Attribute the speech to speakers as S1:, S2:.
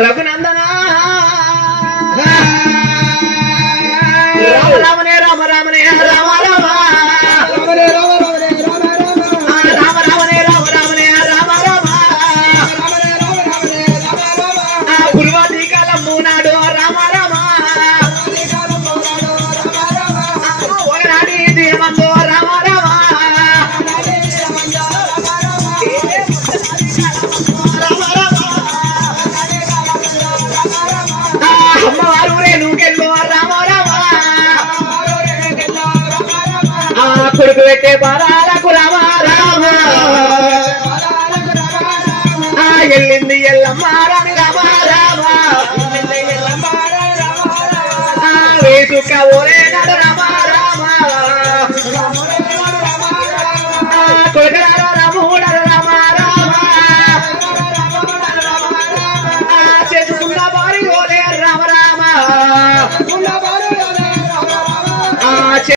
S1: రఘునందనా? అమ్మవారు నువ్వుకెళ్ళో రామో రామా కొడుకు పెట్టే పొలాలకు రామా రామా వెళ్ళింది ఎల్లమ్మారాని రామా రామా వేసుక ఓలేనాడు